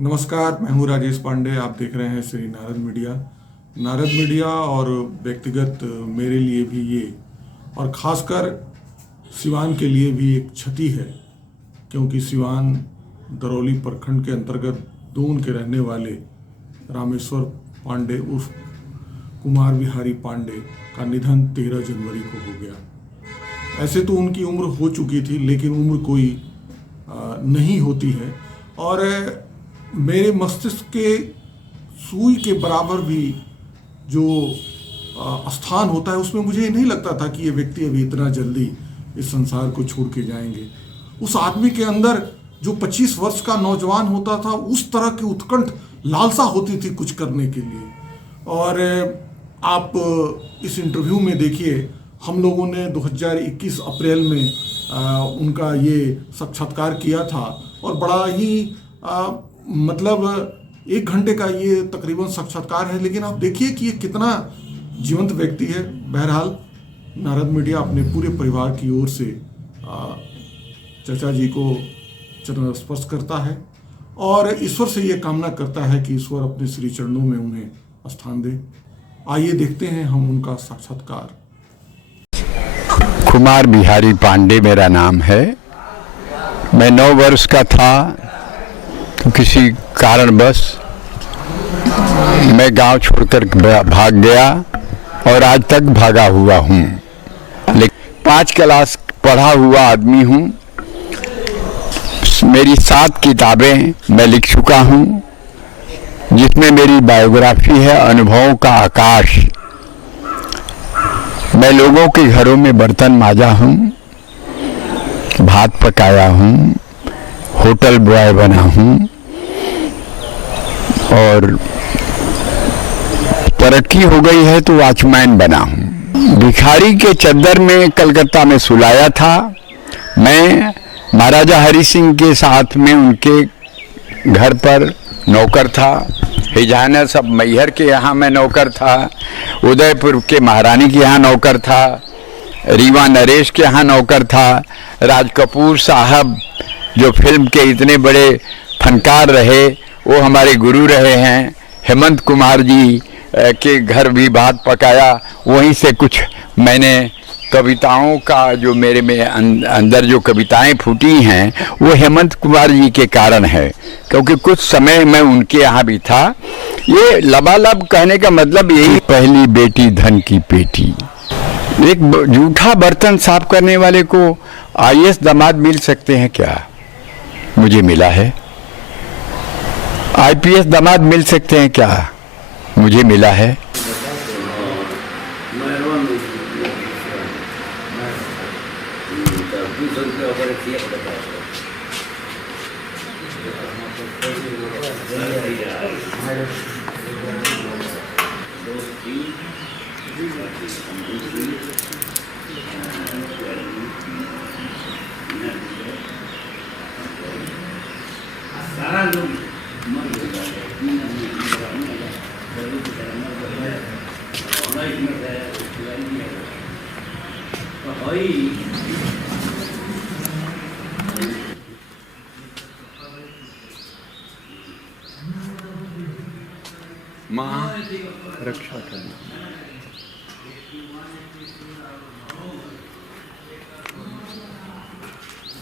नमस्कार, मैं हूँ राजेश पांडे। आप देख रहे हैं श्री नारद मीडिया। नारद मीडिया और व्यक्तिगत मेरे लिए भी ये और ख़ासकर सिवान के लिए भी एक क्षति है, क्योंकि सिवान दरौली प्रखंड के अंतर्गत दून के रहने वाले रामेश्वर पांडे उर्फ कुमार बिहारी पांडे का निधन 13 जनवरी को हो गया। ऐसे तो उनकी उम्र हो चुकी थी, लेकिन उम्र कोई नहीं होती है और मेरे मस्तिष्क के सुई के बराबर भी जो स्थान होता है उसमें मुझे नहीं लगता था कि ये व्यक्ति अभी इतना जल्दी इस संसार को छोड़ के जाएंगे। उस आदमी के अंदर जो 25 वर्ष का नौजवान होता था, उस तरह की उत्कंठ लालसा होती थी कुछ करने के लिए। और आप इस इंटरव्यू में देखिए, हम लोगों ने 2021 अप्रैल में उनका ये साक्षात्कार किया था और बड़ा ही मतलब 1 घंटे का ये तकरीबन साक्षात्कार है, लेकिन आप देखिए कि ये कितना जीवंत व्यक्ति है। बहरहाल नारद मीडिया अपने पूरे परिवार की ओर से चाचा जी को चरण स्पर्श करता है और ईश्वर से ये कामना करता है कि ईश्वर अपने श्री चरणों में उन्हें स्थान दे। आइए देखते हैं हम उनका साक्षात्कार। कुमार बिहारी पांडे मेरा नाम है। मैं 9 वर्ष का था तो किसी कारणवश मैं गांव छोड़कर भाग गया और आज तक भागा हुआ हूँ। लेकिन 5 क्लास पढ़ा हुआ आदमी हूँ। मेरी 7 किताबें मैं लिख चुका हूँ, जिसमें मेरी बायोग्राफी है अनुभवों का आकाश। मैं लोगों के घरों में बर्तन मांजा हूँ, भात पकाया हूँ, होटल बॉय बना हूँ और तरक्की हो गई है तो वॉचमैन बना हूँ। भिखारी के चद्दर में कलकत्ता में सुलाया था। मैं महाराजा हरि सिंह के साथ में उनके घर पर नौकर था। हिजाना सब मैहर के यहाँ मैं नौकर था। उदयपुर के महारानी के यहाँ नौकर था। रीवा नरेश के यहाँ नौकर था। राज कपूर साहब जो फिल्म के इतने बड़े फनकार रहे, वो हमारे गुरु रहे हैं। हेमंत कुमार जी के घर भी भात पकाया। वहीं से कुछ मैंने कविताओं का जो मेरे में अंदर जो कविताएं फूटी हैं वो हेमंत कुमार जी के कारण है, क्योंकि कुछ समय मैं उनके यहाँ भी था। ये लबालब कहने का मतलब यही, पहली बेटी धन की पेटी। एक जूठा बर्तन साफ करने वाले को IAS दामाद मिल सकते हैं क्या? मुझे मिला है। IPS दामाद मिल सकते हैं क्या? मुझे मिला है। माँ रक्षा करना।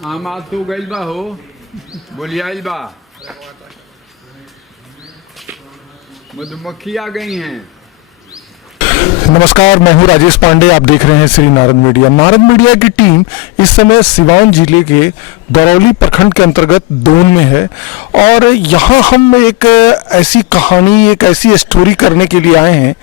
आमा तू गइल बा हो, बोलिए आइल बा। मधुमक्खी आ गई हैं। नमस्कार, मैं हूं राजेश पांडे। आप देख रहे हैं श्री नारद मीडिया। नारद मीडिया की टीम इस समय सिवान जिले के दरौली प्रखंड के अंतर्गत दून में है और यहां हम एक ऐसी कहानी, एक ऐसी स्टोरी करने के लिए आए हैं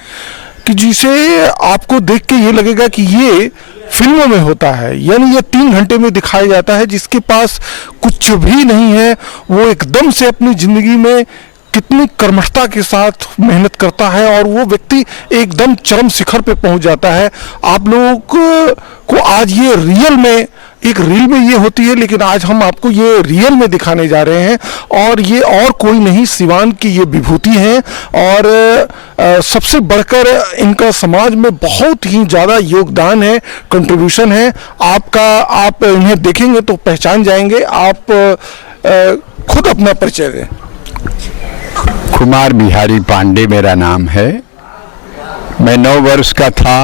कि जिसे आपको देख के ये लगेगा कि ये फिल्मों में होता है, यानी ये 3 घंटे में दिखाया जाता है। जिसके पास कुछ भी नहीं है, वो एकदम से अपनी जिंदगी में कितनी कर्मठता के साथ मेहनत करता है और वो व्यक्ति एकदम चरम शिखर पे पहुंच जाता है। आप लोगों को आज ये रियल में, एक रील में ये होती है, लेकिन आज हम आपको ये रियल में दिखाने जा रहे हैं और ये और कोई नहीं, सिवान की ये विभूति हैं और सबसे बढ़कर इनका समाज में बहुत ही ज़्यादा योगदान है, कंट्रीब्यूशन है। आप इन्हें देखेंगे तो पहचान जाएंगे। आप खुद अपना परिचय दें। कुमार बिहारी पांडे मेरा नाम है। मैं 9 वर्ष का था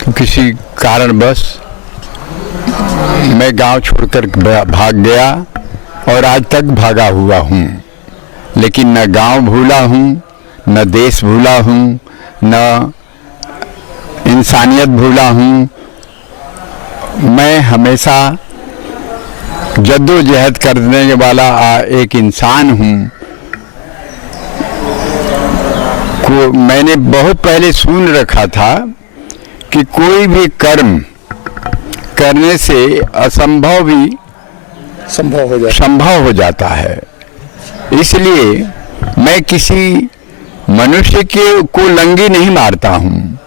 तो किसी कारणवश मैं गांव छोड़कर भाग गया और आज तक भागा हुआ हूँ। लेकिन न गांव भूला हूँ, न देश भूला हूँ, न इंसानियत भूला हूँ। मैं हमेशा जद्दोजहद करने वाला एक इंसान हूँ। मैंने बहुत पहले सुन रखा था कि कोई भी कर्म करने से असंभव भी संभव हो जाता है। इसलिए मैं किसी मनुष्य को लंगी नहीं मारता हूँ,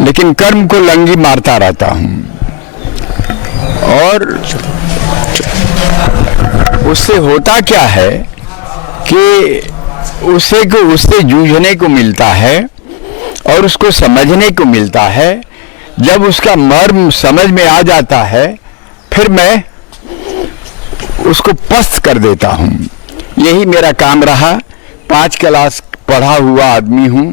लेकिन कर्म को लंगी मारता रहता हूँ। और उससे होता क्या है कि उससे जूझने को मिलता है और उसको समझने को मिलता है। जब उसका मर्म समझ में आ जाता है फिर मैं उसको पस्त कर देता हूँ। यही मेरा काम रहा। 5 क्लास पढ़ा हुआ आदमी हूँ।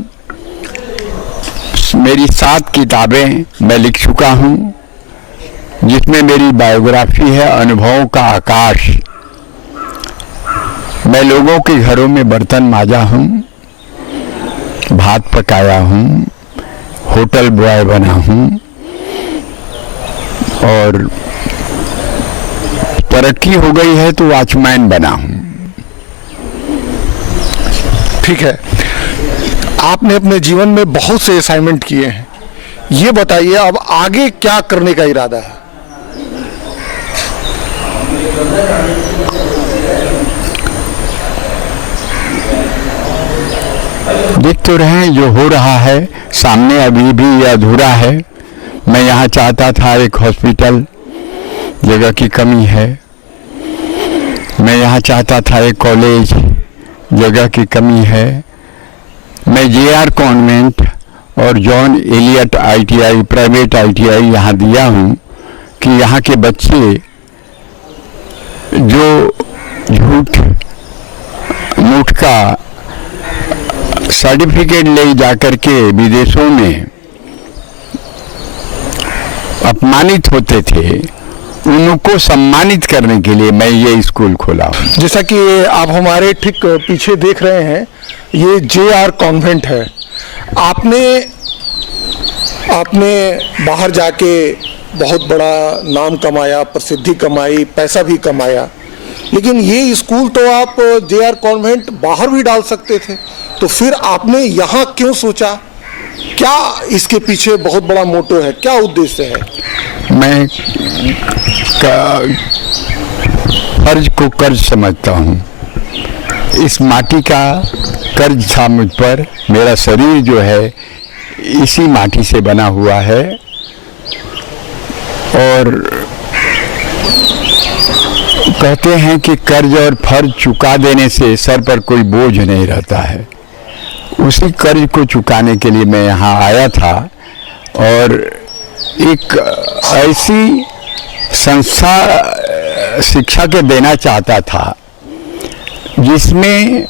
मेरी 7 किताबें मैं लिख चुका हूँ, जिसमें मेरी बायोग्राफी है अनुभवों का आकाश। मैं लोगों के घरों में बर्तन माजा हूँ, भात पकाया हूँ, होटल बॉय बना हूँ और तरक्की हो गई है तो वॉचमैन बना हूँ। ठीक है, आपने अपने जीवन में बहुत से असाइनमेंट किए हैं। ये बताइए अब आगे क्या करने का इरादा है? देख तो रहे हैं जो हो रहा है सामने, अभी भी अधूरा है। मैं यहाँ चाहता था एक हॉस्पिटल, जगह की कमी है। मैं यहाँ चाहता था एक कॉलेज, जगह की कमी है। मैं JR कॉन्वेंट और John Eliot ITI private ITI यहाँ दिया हूँ कि यहाँ के बच्चे जो झूठ मूठ का सर्टिफिकेट ले जाकर के विदेशों में अपमानित होते थे, उनको सम्मानित करने के लिए मैं ये स्कूल खोला। जैसा कि आप हमारे ठीक पीछे देख रहे हैं, ये JR कॉन्वेंट है। आपने बाहर जाके बहुत बड़ा नाम कमाया, प्रसिद्धि कमाई, पैसा भी कमाया, लेकिन ये स्कूल तो आप JR कॉन्वेंट बाहर भी डाल सकते थे। तो फिर आपने यहाँ क्यों सोचा? क्या इसके पीछे बहुत बड़ा मोटो है, क्या उद्देश्य है? मैं कर्ज को कर्ज समझता हूँ। इस माटी का कर्ज था मुझ पर। मेरा शरीर जो है इसी माटी से बना हुआ है और कहते हैं कि कर्ज और फर्ज चुका देने से सर पर कोई बोझ नहीं रहता है। उसी कर्ज को चुकाने के लिए मैं यहाँ आया था और एक ऐसी संस्था शिक्षा के देना चाहता था जिसमें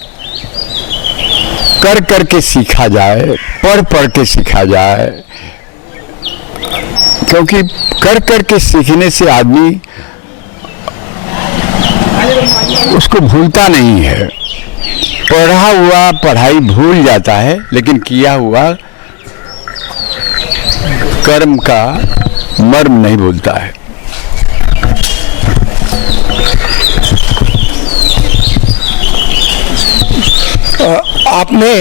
कर कर के सीखा जाए, पढ़ पढ़ के सीखा जाए। क्योंकि कर कर के सीखने से आदमी उसको भूलता नहीं है। पढ़ा हुआ पढ़ाई भूल जाता है, लेकिन किया हुआ कर्म का मर्म नहीं भूलता है। आपने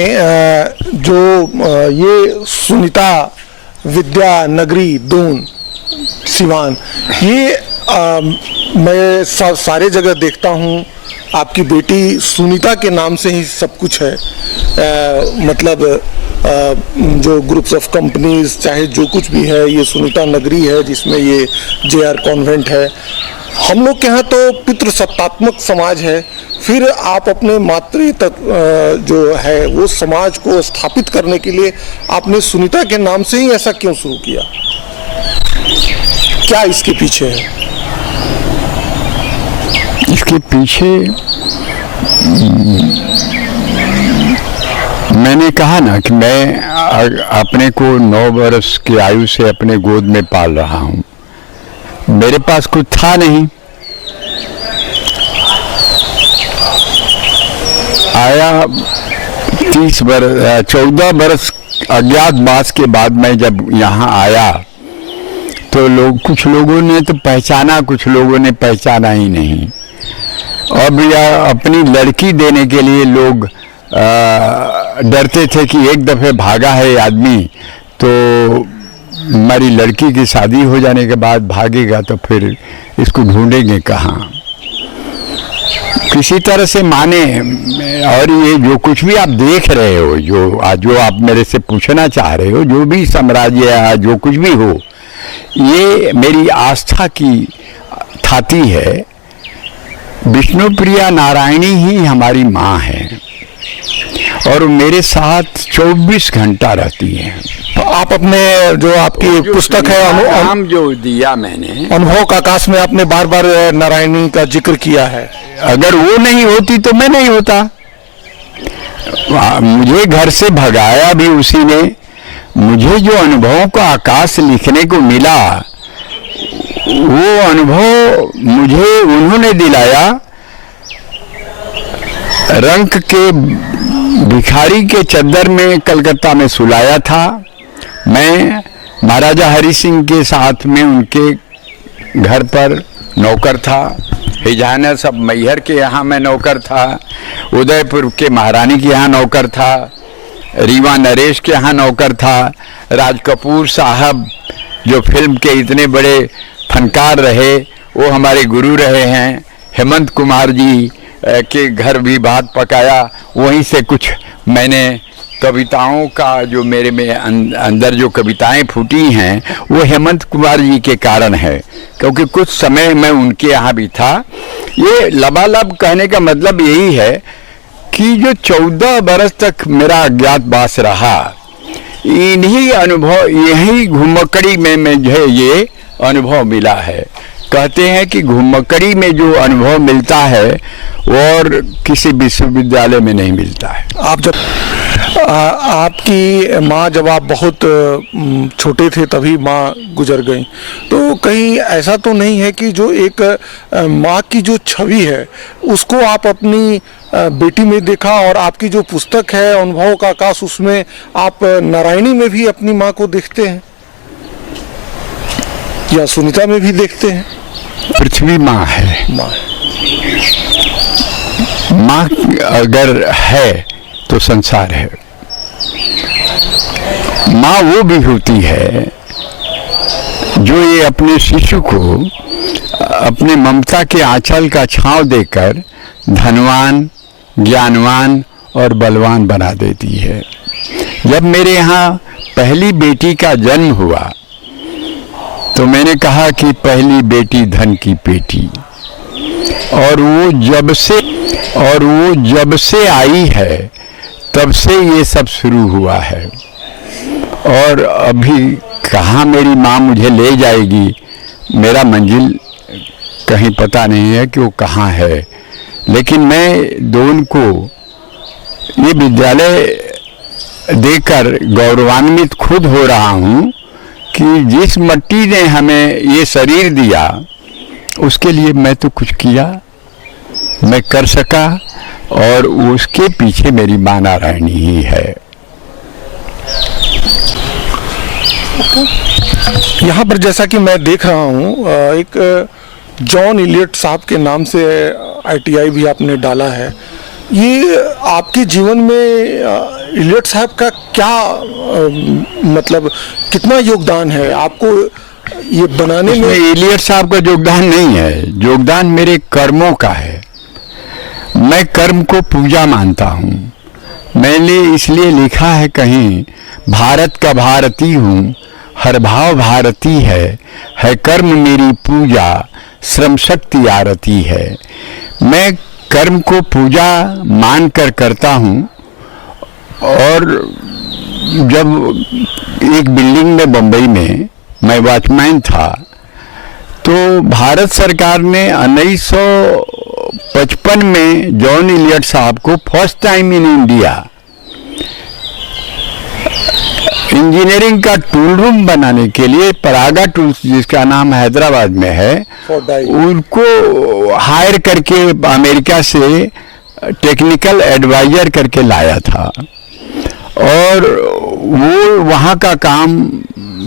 जो ये सुनीता विद्या नगरी दून सिवान, ये मैं सारे जगह देखता हूँ आपकी बेटी सुनीता के नाम से ही सब कुछ है। मतलब जो ग्रुप्स ऑफ कंपनीज चाहे जो कुछ भी है, ये सुनीता नगरी है जिसमें ये JR कॉन्वेंट है। हम लोग के यहाँ तो पितृसत्तात्मक समाज है, फिर आप अपने मातृ जो है वो समाज को स्थापित करने के लिए आपने सुनीता के नाम से ही ऐसा क्यों शुरू किया? क्या इसके पीछे है? इसके पीछे मैंने कहा ना कि मैं अपने को 9 वर्ष की आयु से अपने गोद में पाल रहा हूँ। मेरे पास कुछ था नहीं, आया 14 बरस अज्ञातवास के बाद मैं जब यहाँ आया तो कुछ लोगों ने तो पहचाना, कुछ लोगों ने पहचाना ही नहीं। अब यह अपनी लड़की देने के लिए लोग डरते थे कि एक दफ़े भागा है आदमी तो हमारी लड़की की शादी हो जाने के बाद भागेगा तो फिर इसको ढूंढेंगे कहाँ। किसी तरह से माने। और ये जो कुछ भी आप देख रहे हो, जो आप मेरे से पूछना चाह रहे हो, जो भी साम्राज्य या जो कुछ भी हो, ये मेरी आस्था की थाती है। विष्णुप्रिया नारायणी ही हमारी माँ है और मेरे साथ 24 घंटा रहती है। तो आप अपने जो आपकी पुस्तक है नाम जो दिया मैंने, अनुभव का आकाश में, आपने बार बार नारायणी का जिक्र किया है। अगर वो नहीं होती तो मैं नहीं होता। मुझे घर से भगाया भी उसी ने। मुझे जो अनुभव का आकाश लिखने को मिला, वो अनुभव मुझे उन्होंने दिलाया। रंक के भिखारी के चद्दर में कलकत्ता में सुलाया था। मैं महाराजा हरि सिंह के साथ में उनके घर पर नौकर था। हिजानस अब मैहर के यहाँ मैं नौकर था। उदयपुर के महारानी के यहाँ नौकर था। रीवा नरेश के यहाँ नौकर था। राज कपूर साहब जो फिल्म के इतने बड़े फनकार रहे, वो हमारे गुरु रहे हैं। हेमंत कुमार जी के घर भी भात पकाया। वहीं से कुछ मैंने कविताओं का जो मेरे में अंदर जो कविताएं फूटी हैं, वो हेमंत कुमार जी के कारण है, क्योंकि कुछ समय मैं उनके यहाँ भी था। ये लबालब कहने का मतलब यही है कि जो 14 बरस तक मेरा अज्ञातवास रहा, इन्हीं अनुभव, यही घुमक्कड़ी में मुझे ये अनुभव मिला है। कहते हैं कि घुमक्कड़ी में जो अनुभव मिलता है और किसी विश्वविद्यालय में नहीं मिलता है। आप जब आपकी माँ, जब आप बहुत छोटे थे तभी माँ गुजर गई, तो कहीं ऐसा तो नहीं है कि जो एक माँ की जो छवि है उसको आप अपनी बेटी में देखा, और आपकी जो पुस्तक है अनुभव का आकाश, उसमें आप नारायणी में भी अपनी माँ को देखते हैं या सुनीता में भी देखते हैं? पृथ्वी माँ है। माँ अगर है तो संसार है। माँ वो विभूति है जो ये अपने शिशु को अपने ममता के आंचल का छांव देकर धनवान, ज्ञानवान और बलवान बना देती है। जब मेरे यहाँ पहली बेटी का जन्म हुआ तो मैंने कहा कि पहली बेटी धन की पेटी, और वो जब से आई है तब से ये सब शुरू हुआ है। और अभी कहाँ मेरी माँ मुझे ले जाएगी, मेरा मंजिल कहीं पता नहीं है कि वो कहाँ है। लेकिन मैं दोनों को ये विद्यालय देकर गौरवान्वित खुद हो रहा हूँ कि जिस मिट्टी ने हमें ये शरीर दिया, उसके लिए मैं तो कुछ किया, मैं कर सका, और उसके पीछे मेरी माँ नारायणी ही है। यहाँ पर जैसा कि मैं देख रहा हूँ, एक जॉन इलियट साहब के नाम से ITI भी आपने डाला है। ये आपके जीवन में इलियट साहब का क्या मतलब कितना योगदान है आपको ये बनाने में? इलियट साहब का योगदान नहीं है, योगदान मेरे कर्मों का है। मैं कर्म को पूजा मानता हूँ। मैंने इसलिए लिखा है कहीं, भारत का भारती हूँ, हर भाव भारती है कर्म मेरी पूजा, श्रम शक्ति आरती है। मैं कर्म को पूजा मान कर करता हूँ। और जब एक बिल्डिंग में बम्बई में मैं वॉचमैन था, तो भारत सरकार ने 1955 में जॉन इलियट साहब को first time in India engineering का टूल रूम बनाने के लिए परागा टूल्स, जिसका नाम हैदराबाद में है, उनको हायर करके अमेरिका से टेक्निकल एडवाइजर करके लाया था और वो वहाँ का काम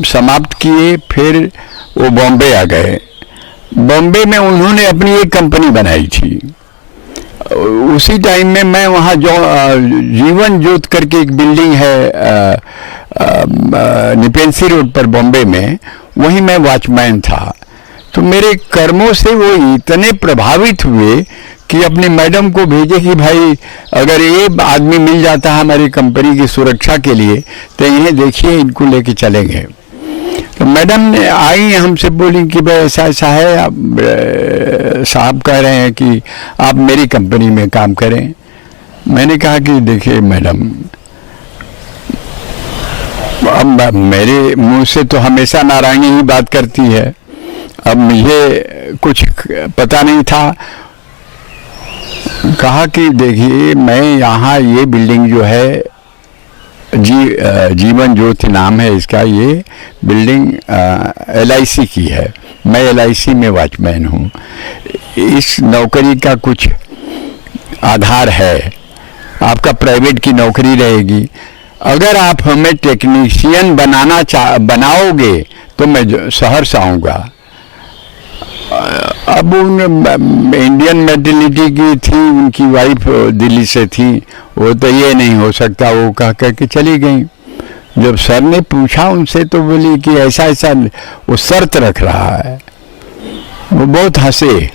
समाप्त किए। फिर वो बॉम्बे आ गए। बॉम्बे में उन्होंने अपनी एक कंपनी बनाई थी। उसी टाइम में मैं वहाँ जो जीवन ज्योत करके एक बिल्डिंग है निपेंसी रोड पर बॉम्बे में, वहीं मैं वॉचमैन था। तो मेरे कर्मों से वो इतने प्रभावित हुए कि अपनी मैडम को भेजे कि भाई अगर ये आदमी मिल जाता है हमारी कंपनी की सुरक्षा के लिए तो इन्हें देखिए, इनको लेके चलेंगे। तो मैडम ने आई, हमसे बोली कि भाई ऐसा ऐसा है, आप साहब कह रहे हैं कि आप मेरी कंपनी में काम करें। मैंने कहा कि देखिए मैडम, अब मेरे मुंह से तो हमेशा नारायणी ही बात करती है, अब मुझे कुछ पता नहीं था। कहा कि देखिए मैं यहाँ ये बिल्डिंग जो है जीवन ज्योति नाम है इसका, ये बिल्डिंग LIC की है, मैं LIC में वॉचमैन हूँ। इस नौकरी का कुछ आधार है, आपका प्राइवेट की नौकरी रहेगी। अगर आप हमें टेक्नीशियन बनाओगे तो मैं शहर से आऊँगा। अब उन इंडियन मेंटेलिटी की थी, उनकी वाइफ दिल्ली से थी, वो तो ये नहीं हो सकता, वो कह कर के चली गई। जब सर ने पूछा उनसे तो बोली कि ऐसा ऐसा वो शर्त रख रहा है। वो बहुत हंसे।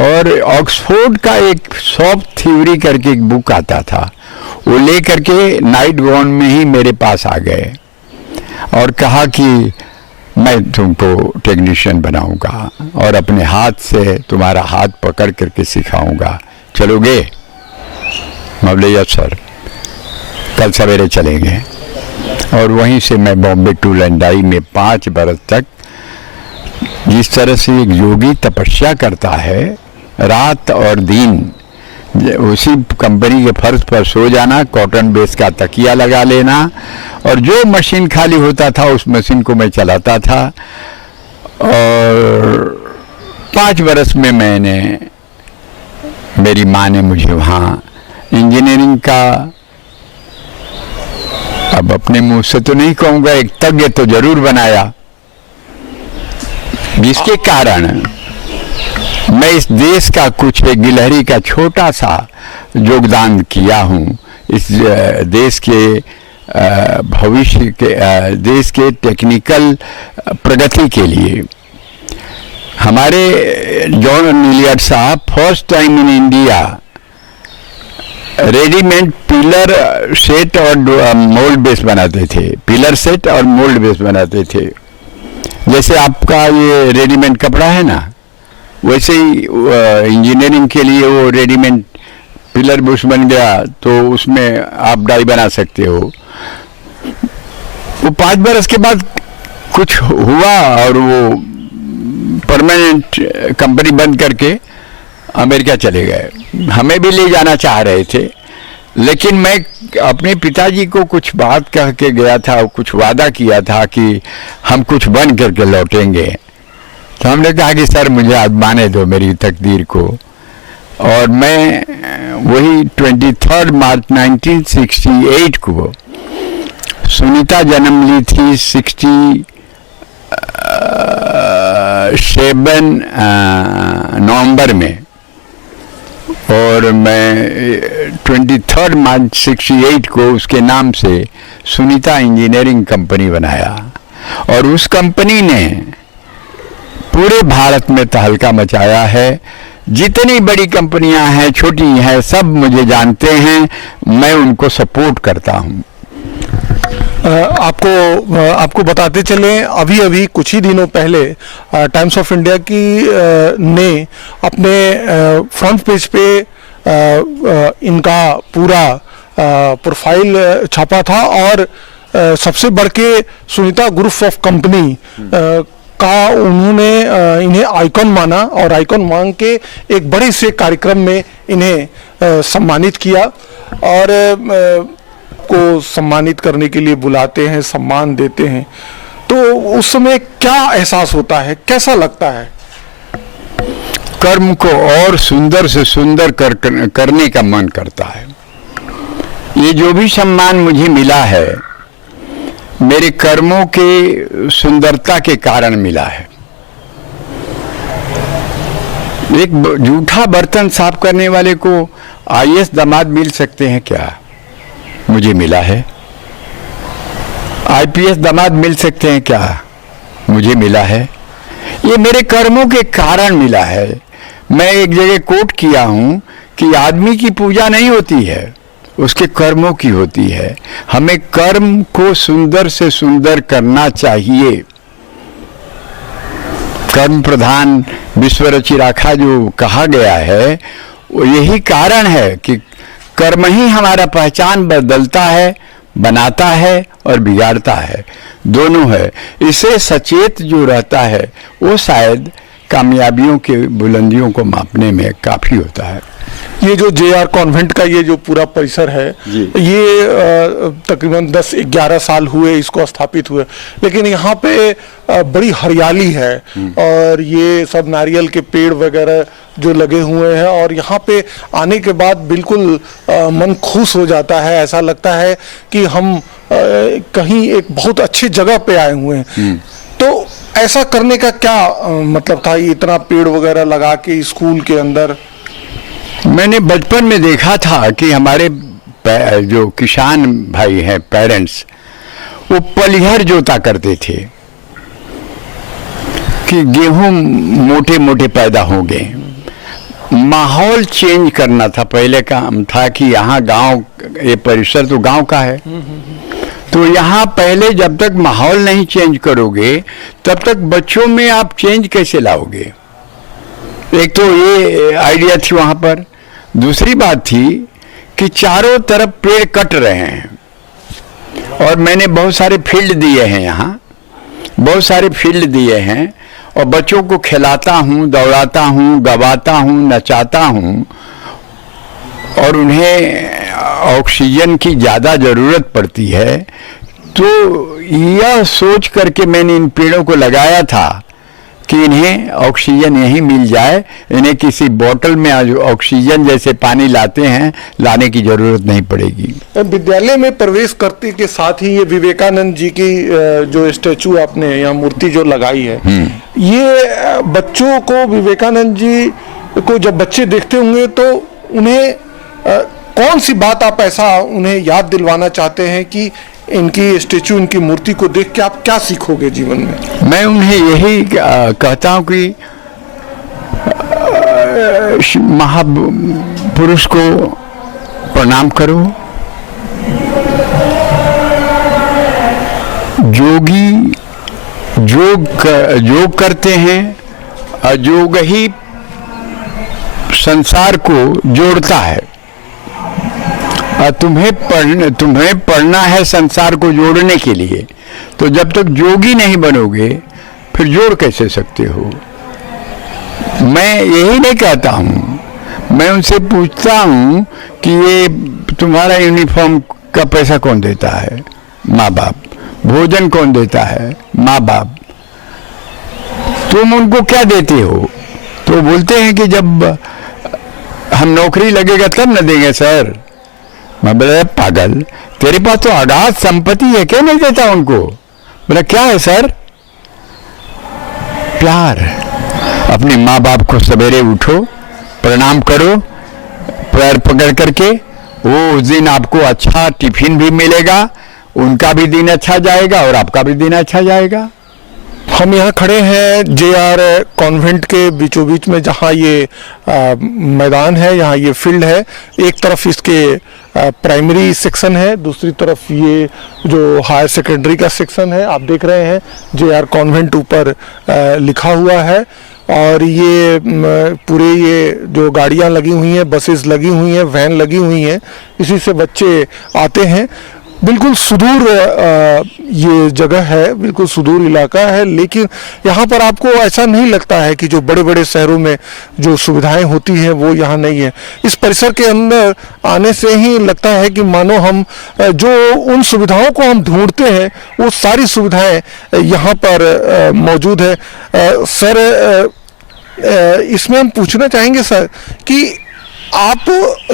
और ऑक्सफोर्ड का एक सॉफ्ट थ्योरी करके एक बुक आता था, वो ले करके नाइट गाउन में ही मेरे पास आ गए और कहा कि मैं तुमको टेक्नीशियन बनाऊंगा और अपने हाथ से तुम्हारा हाथ पकड़ करके सिखाऊंगा, चलोगे? मैं बोले यस सर, कल सवेरे चलेंगे। और वहीं से मैं बॉम्बे टूल एंड डाई में 5 बरस तक, जिस तरह से एक योगी तपस्या करता है रात और दिन, उसी कंपनी के फर्श पर सो जाना, कॉटन बेस का तकिया लगा लेना, और जो मशीन खाली होता था उस मशीन को मैं चलाता था। और 5 बरस में मेरी माँ ने मुझे वहाँ इंजीनियरिंग का, अब अपने मुंह से तो नहीं कहूँगा, एक तज्ञ तो जरूर बनाया, जिसके कारण मैं इस देश का कुछ एक गिलहरी का छोटा सा योगदान किया हूँ। इस देश के भविष्य के, देश के टेक्निकल प्रगति के लिए हमारे जॉन इलियट साहब first time in India readymade pillar set और मोल्ड बेस बनाते थे। पिलर सेट और मोल्ड बेस बनाते थे। जैसे आपका ये रेडीमेड कपड़ा है ना, वैसे ही इंजीनियरिंग के लिए वो रेडीमेड पिलर बुश बन गया, तो उसमें आप डाई बना सकते हो। वो 5 बरस के बाद कुछ हुआ और वो परमानेंट कंपनी बंद करके अमेरिका चले गए। हमें भी ले जाना चाह रहे थे, लेकिन मैं अपने पिताजी को कुछ बात कह के गया था, कुछ वादा किया था कि हम कुछ बन करके लौटेंगे। तो हमने कहा कि सर मुझे आजमाने दो मेरी तकदीर को। और मैं वही 23 मार्च 1968 को, सुनीता जन्म ली थी 67 नवंबर में, और मैं 23 मार्च 68 को उसके नाम से सुनीता इंजीनियरिंग कंपनी बनाया। और उस कंपनी ने पूरे भारत में तहलका मचाया है। जितनी बड़ी कंपनियां हैं, छोटी हैं, सब मुझे जानते हैं, मैं उनको सपोर्ट करता हूं। आपको बताते चलें, अभी कुछ ही दिनों पहले टाइम्स ऑफ इंडिया की ने अपने फ्रंट पेज पे इनका पूरा प्रोफाइल छापा था, और सबसे बढ़ के सुनीता ग्रुप ऑफ कंपनी का उन्होंने इन्हें आइकॉन माना और आइकॉन मान के एक बड़े से कार्यक्रम में इन्हें सम्मानित किया और को सम्मानित करने के लिए बुलाते हैं, सम्मान देते हैं। तो उस समय क्या एहसास होता है, कैसा लगता है? कर्म को और सुंदर से सुंदर करने का मन करता है। ये जो भी सम्मान मुझे मिला है मेरे कर्मों के सुंदरता के कारण मिला है। एक जूठा बर्तन साफ करने वाले को आईएएस दामाद मिल सकते हैं क्या? मुझे मिला है। आईपीएस दामाद मिल सकते हैं क्या? मुझे मिला है। ये मेरे कर्मों के कारण मिला है। मैं एक जगह कोट किया हूं कि आदमी की पूजा नहीं होती है, उसके कर्मों की होती है। हमें कर्म को सुंदर से सुंदर करना चाहिए। कर्म प्रधान विश्व रचि राखा जो कहा गया है वो यही कारण है कि कर्म ही हमारा पहचान बदलता है, बनाता है और बिगाड़ता है, दोनों है। इसे सचेत जो रहता है वो शायद कामयाबियों के बुलंदियों को मापने में काफी होता है। ये जो जेआर कॉन्वेंट का ये जो पूरा परिसर है ये तकरीबन 10-11 साल हुए इसको स्थापित हुए, लेकिन यहाँ पे बड़ी हरियाली है और ये सब नारियल के पेड़ वगैरह जो लगे हुए हैं और यहाँ पे आने के बाद बिल्कुल मन खुश हो जाता है। ऐसा लगता है कि हम कहीं एक बहुत अच्छी जगह पे आए हुए हैं। तो ऐसा करने का क्या मतलब था, इतना पेड़ वगैरह लगा के स्कूल के अंदर? मैंने बचपन में देखा था कि हमारे जो किसान भाई हैं, पेरेंट्स, वो पलिहर जोता करते थे कि गेहूं मोटे मोटे पैदा होंगे। माहौल चेंज करना था। पहले काम था कि यहाँ गांव, ये परिसर तो गांव का है, तो यहाँ पहले जब तक माहौल नहीं चेंज करोगे तब तक बच्चों में आप चेंज कैसे लाओगे? एक तो ये आइडिया थी वहाँ पर। दूसरी बात थी कि चारों तरफ पेड़ कट रहे हैं और मैंने बहुत सारे फील्ड दिए हैं, यहाँ बहुत सारे फील्ड दिए हैं और बच्चों को खिलाता हूँ, दौड़ाता हूँ, गवाता हूँ, नचाता हूँ और उन्हें ऑक्सीजन की ज़्यादा ज़रूरत पड़ती है। तो यह सोच करके मैंने इन पेड़ों को लगाया था कि इन्हें ऑक्सीजन यहीं मिल जाए, इन्हें किसी बोतल में ऑक्सीजन जैसे पानी लाते हैं लाने की जरूरत नहीं पड़ेगी। विद्यालय में प्रवेश करते के साथ ही ये विवेकानंद जी की जो स्टैचू आपने यहाँ मूर्ति जो लगाई है, ये बच्चों को, विवेकानंद जी को जब बच्चे देखते होंगे तो उन्हें कौन सी बात आप ऐसा उन्हें याद दिलवाना चाहते हैं कि इनकी स्टैचू, इनकी मूर्ति को देख के आप क्या सीखोगे जीवन में? मैं उन्हें यही कहता हूं कि महापुरुष को प्रणाम करो। योगी योग करते हैं और योग ही संसार को जोड़ता है। तुम्हें पढ़ना है संसार को जोड़ने के लिए, तो जब तक जोगी नहीं बनोगे फिर जोड़ कैसे सकते हो? मैं यही नहीं कहता हूँ, मैं उनसे पूछता हूँ कि ये तुम्हारा यूनिफॉर्म का पैसा कौन देता है? माँ बाप। भोजन कौन देता है? माँ बाप। तुम उनको क्या देते हो? तो बोलते हैं कि जब हम नौकरी लगेगा तब न देंगे सर। मैं बोला पागल, तेरे पास तो अगाध संपत्ति है, क्या नहीं देता उनको? बोला क्या है सर? प्यार। अपने माँ बाप को सवेरे उठो, प्रणाम करो, पैर पकड़ करके, वो उस दिन आपको अच्छा टिफिन भी मिलेगा, उनका भी दिन अच्छा जाएगा और आपका भी दिन अच्छा जाएगा। हम यहाँ खड़े हैं जेआर कॉन्वेंट के बीचों बीच में, जहाँ ये मैदान है, यहाँ ये फील्ड है। एक तरफ इसके प्राइमरी सेक्शन है, दूसरी तरफ ये जो हायर सेकेंडरी का सेक्शन है। आप देख रहे हैं जेआर कॉन्वेंट ऊपर लिखा हुआ है और ये पूरे ये जो गाड़ियाँ लगी हुई हैं, बसेस लगी हुई हैं, वैन लगी हुई हैं, इसी से बच्चे आते हैं। बिल्कुल सुदूर ये जगह है, बिल्कुल सुदूर इलाका है, लेकिन यहाँ पर आपको ऐसा नहीं लगता है कि जो बड़े बड़े शहरों में जो सुविधाएं होती हैं वो यहाँ नहीं है? इस परिसर के अंदर आने से ही लगता है कि मानो हम जो उन सुविधाओं को हम ढूंढते हैं वो सारी सुविधाएं यहाँ पर मौजूद है। सर, इसमें हम पूछना चाहेंगे सर कि आप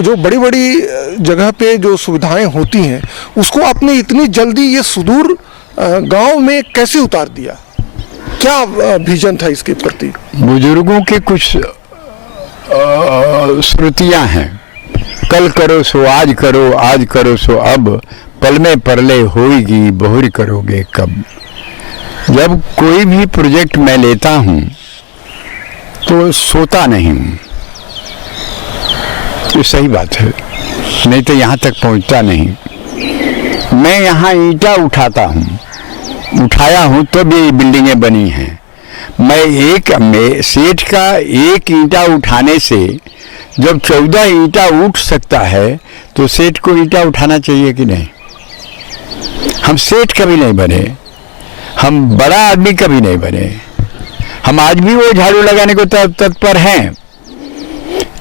जो बड़ी बड़ी जगह पे जो सुविधाएं होती हैं उसको आपने इतनी जल्दी ये सुदूर गांव में कैसे उतार दिया? क्या विजन था इसके प्रति? बुजुर्गों के कुछ श्रुतियां हैं, कल करो सो आज करो, आज करो सो अब, पल में परले होएगी बहुरी करोगे कब। जब कोई भी प्रोजेक्ट मैं लेता हूं तो सोता नहीं हूं, ये सही बात है, नहीं तो यहाँ तक पहुँचता नहीं। मैं यहाँ ईंटा उठाता हूँ, उठाया हूँ तो भी बिल्डिंगें बनी हैं। मैं सेठ का एक ईंटा उठाने से जब 14 ईंटा उठ सकता है तो सेठ को ईंटा उठाना चाहिए कि नहीं? हम सेठ कभी नहीं बने, हम बड़ा आदमी कभी नहीं बने, हम आज भी वो झाड़ू लगाने को तत्पर हैं।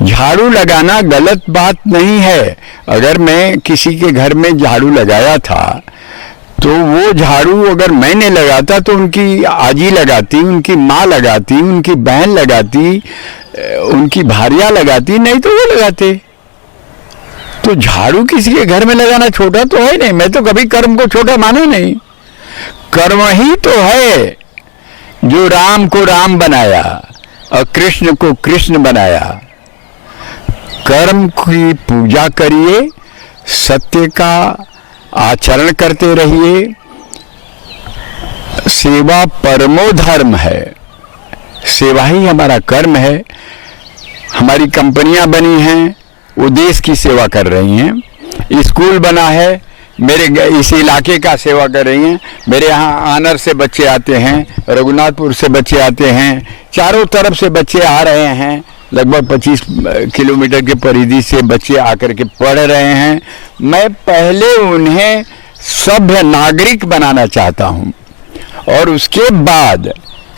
झाड़ू लगाना गलत बात नहीं है। अगर मैं किसी के घर में झाड़ू लगाया था तो वो झाड़ू अगर मैंने लगाता तो उनकी आजी लगाती, उनकी माँ लगाती, उनकी बहन लगाती, उनकी भारियाँ लगाती, नहीं तो वो लगाते। तो झाड़ू किसी के घर में लगाना छोटा तो है नहीं। मैं तो कभी कर्म को छोटा माना नहीं। कर्म ही तो है जो राम को राम बनाया और कृष्ण को कृष्ण बनाया। कर्म की पूजा करिए, सत्य का आचरण करते रहिए। सेवा परमो धर्म है, सेवा ही हमारा कर्म है। हमारी कंपनियां बनी हैं, वो देश की सेवा कर रही हैं। स्कूल बना है, मेरे इस इलाके का सेवा कर रही हैं। मेरे यहाँ आनर से बच्चे आते हैं, रघुनाथपुर से बच्चे आते हैं, चारों तरफ से बच्चे आ रहे हैं। लगभग 25 किलोमीटर के परिधि से बच्चे आकर के पढ़ रहे हैं। मैं पहले उन्हें सभ्य नागरिक बनाना चाहता हूँ और उसके बाद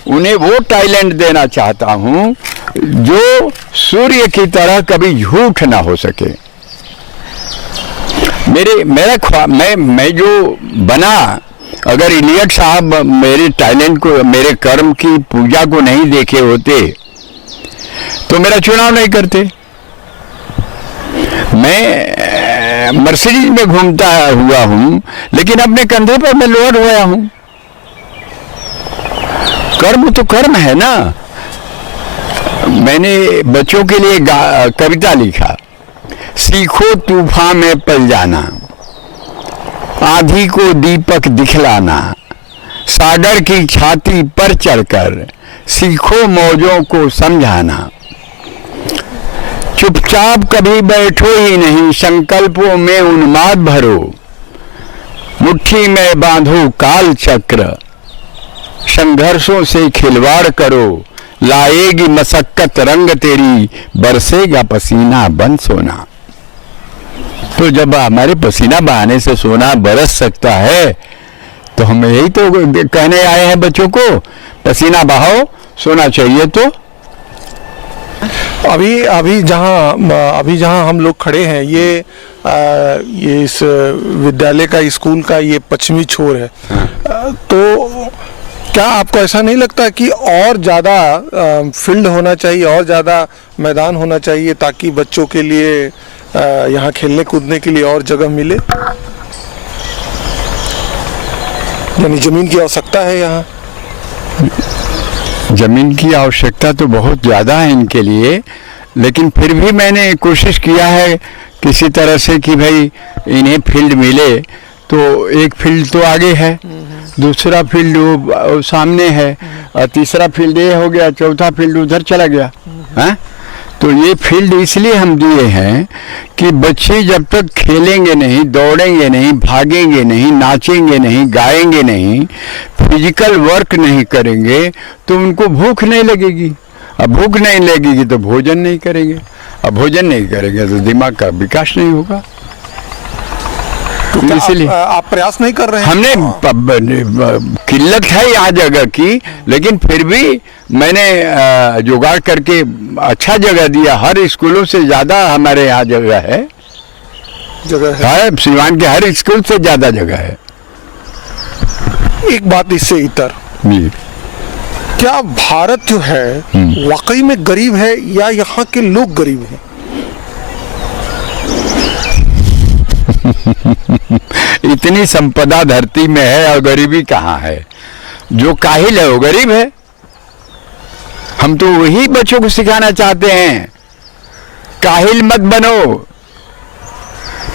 उन्हें वो टैलेंट देना चाहता हूँ जो सूर्य की तरह कभी झूठ ना हो सके। मैं जो बना, अगर इलियट साहब मेरे टैलेंट को, मेरे कर्म की पूजा को नहीं देखे होते तो मेरा चुनाव नहीं करते। मैं मर्सिडीज में घूमता हुआ हूं, लेकिन अपने कंधे पर मैं लोड हुआ हूं। कर्म तो कर्म है ना। मैंने बच्चों के लिए कविता लिखा, सीखो तूफान में पल जाना, आंधी को दीपक दिखलाना, सागर की छाती पर चढ़कर सीखो मौजों को समझाना। चुपचाप कभी बैठो ही नहीं, संकल्पों में उन्माद भरो, मुट्ठी में बांधो काल चक्र, संघर्षों से खिलवाड़ करो, लाएगी मशक्कत रंग तेरी, बरसेगा पसीना बन सोना। तो जब हमारे पसीना बहाने से सोना बरस सकता है तो हम यही तो कहने आए हैं बच्चों को, पसीना बहाओ, सोना चाहिए। तो अभी जहां हम लोग खड़े हैं, ये इस विद्यालय का, स्कूल का ये पश्चिमी छोर है। तो क्या आपको ऐसा नहीं लगता कि और ज़्यादा फील्ड होना चाहिए, और ज़्यादा मैदान होना चाहिए ताकि बच्चों के लिए यहाँ खेलने कूदने के लिए और जगह मिले? यानी जमीन की आवश्यकता है यहाँ। जमीन की आवश्यकता तो बहुत ज़्यादा है इनके लिए, लेकिन फिर भी मैंने कोशिश किया है किसी तरह से कि भाई इन्हें फील्ड मिले। तो एक फील्ड तो आगे है, दूसरा फील्ड वो सामने है, और तीसरा फील्ड ये हो गया, चौथा फील्ड उधर चला गया है। तो ये फील्ड इसलिए हम दिए हैं कि बच्चे जब तक खेलेंगे नहीं, दौड़ेंगे नहीं, भागेंगे नहीं, नाचेंगे नहीं, गाएंगे नहीं, फिजिकल वर्क नहीं करेंगे तो उनको भूख नहीं लगेगी। अब भूख नहीं लगेगी तो भोजन नहीं करेंगे, अब भोजन नहीं करेंगे तो दिमाग का विकास नहीं होगा। तो क्या इसलिए आप प्रयास नहीं कर रहे हैं? हमने किल्लत है यहाँ जगह की, लेकिन फिर भी मैंने जुगाड़ करके अच्छा जगह दिया। हर स्कूलों से ज़्यादा हमारे यहाँ जगह है, सिवान के हर स्कूल से ज़्यादा जगह है। एक बात इससे इतर, जी, क्या भारत जो है वाकई में गरीब है या यहाँ के लोग गरीब हैं? इतनी संपदा धरती में है और गरीबी कहाँ है? जो काहिल है वो गरीब है। हम तो वही बच्चों को सिखाना चाहते हैं, काहिल मत बनो,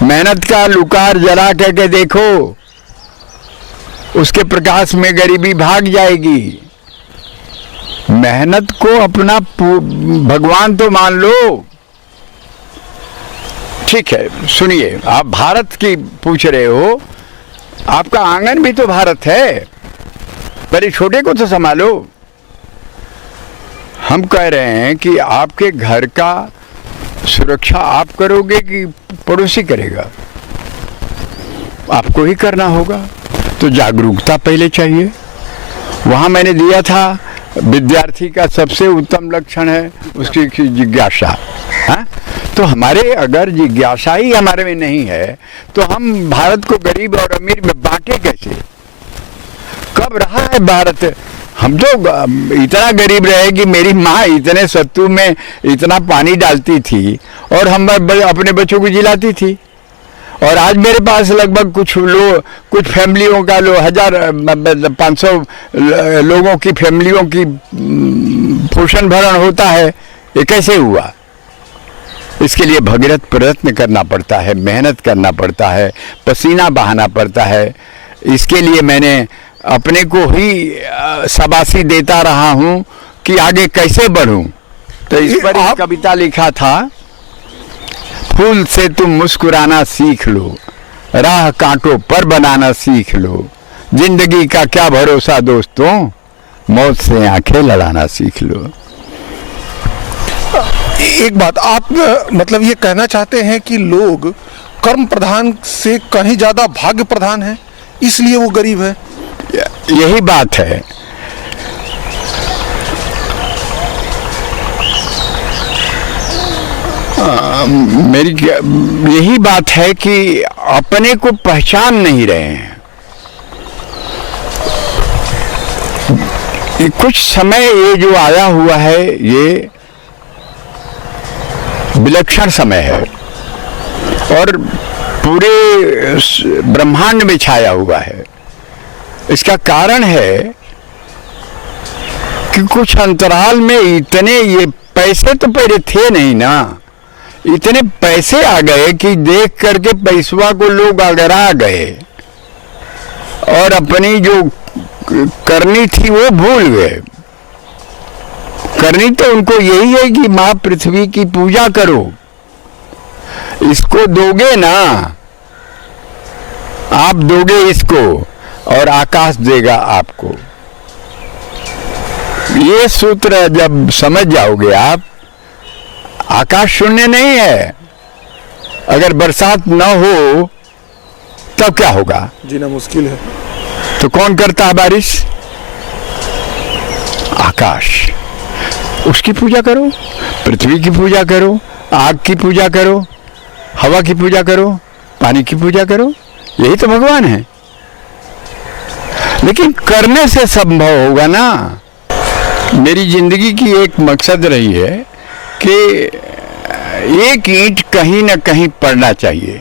मेहनत का लुकार जला करके देखो, उसके प्रकाश में गरीबी भाग जाएगी। मेहनत को अपना भगवान तो मान लो। ठीक है, सुनिए, आप भारत की पूछ रहे हो, आपका आंगन भी तो भारत है, बड़े छोटे को तो संभालो। हम कह रहे हैं कि आपके घर का सुरक्षा आप करोगे कि पड़ोसी करेगा? आपको ही करना होगा। तो जागरूकता पहले चाहिए। वहाँ मैंने दिया था, विद्यार्थी का सबसे उत्तम लक्षण है उसकी जिज्ञासा। हाँ, तो हमारे अगर जिज्ञासा ही हमारे में नहीं है तो हम भारत को गरीब और अमीर में बांटे कैसे? कब रहा है भारत? हम तो इतना गरीब रहे कि मेरी माँ इतने सत्तू में इतना पानी डालती थी और हम अपने बच्चों को जिलाती थी। और आज मेरे पास लगभग कुछ फैमिलियों का 1500 लोगों की फैमिलियों की पोषण भरण होता है। ये कैसे हुआ? इसके लिए भगीरथ प्रयत्न करना पड़ता है, मेहनत करना पड़ता है, पसीना बहाना पड़ता है। इसके लिए मैंने अपने को ही शाबाशी देता रहा हूँ कि आगे कैसे बढ़ूं। तो इस पर एक कविता लिखा था, फूल से तुम मुस्कुराना सीख लो, राह कांटों पर बनाना सीख लो, जिंदगी का क्या भरोसा दोस्तों, मौत से आंखें लड़ाना सीख लो। एक बात, आप मतलब ये कहना चाहते हैं कि लोग कर्म प्रधान से कहीं ज्यादा भाग्य प्रधान है, इसलिए वो गरीब है? यही बात है। मेरी यही बात है कि अपने को पहचान नहीं रहे हैं। कुछ समय ये जो आया हुआ है ये विलक्षण समय है और पूरे ब्रह्मांड में छाया हुआ है। इसका कारण है कि कुछ अंतराल में इतने ये पैसे तो पहले थे नहीं ना, इतने पैसे आ गए कि देख करके पैसवा को लोग अगरा गए और अपनी जो करनी थी वो भूल गए। करनी तो उनको यही है कि माँ पृथ्वी की पूजा करो, इसको दोगे ना, आप दोगे इसको और आकाश देगा आपको। ये सूत्र जब समझ जाओगे आप, आकाश शून्य नहीं है। अगर बरसात न हो तब क्या होगा? जीना मुश्किल है। तो कौन करता है बारिश? आकाश। उसकी पूजा करो, पृथ्वी की पूजा करो, आग की पूजा करो, हवा की पूजा करो, पानी की पूजा करो, यही तो भगवान है। लेकिन करने से संभव होगा ना। मेरी जिंदगी की एक मकसद रही है कि एक ईंट कहीं ना कहीं पड़ना चाहिए